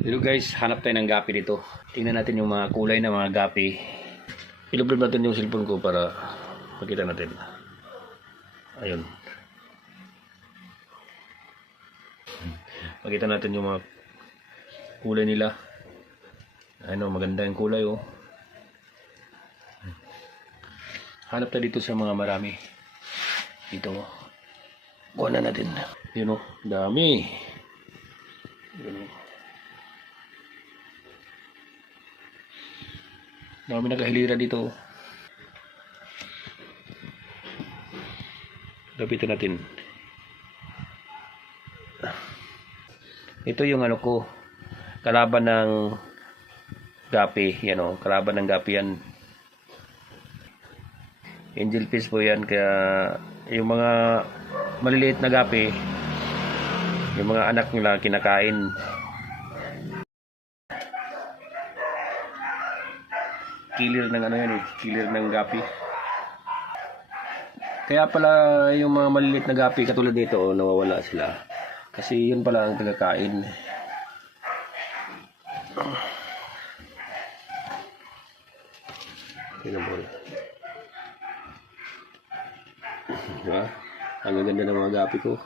Hello guys, hanap tayo ng gapi dito. Tingnan natin yung mga kulay na mga gapi. Ilublob natin yung cellphone ko para makita natin. Ayun. Makita natin yung mga kulay nila. Ano, maganda yung kulay oh. Hanap tayo dito sa mga marami. Dito. Kuha na natin. Yun oh, dami. Yun oh. Dami nakahilira dito. Lapitan natin. Ito yung ano ko. Kalaban ng gapi. Yan o. Kalaban ng gapi yan. Angel fish po yan. Kaya yung mga maliliit na gapi, yung mga anak nila kinakain. Killer ng ano yan eh. Killer ng gapi. Kaya pala yung mga maliliit na gapi katulad nito oh, nawawala sila. Kasi yun pala ang tagakain. Tingnan mo. Diba? Ang ganda ng mga gapi ko.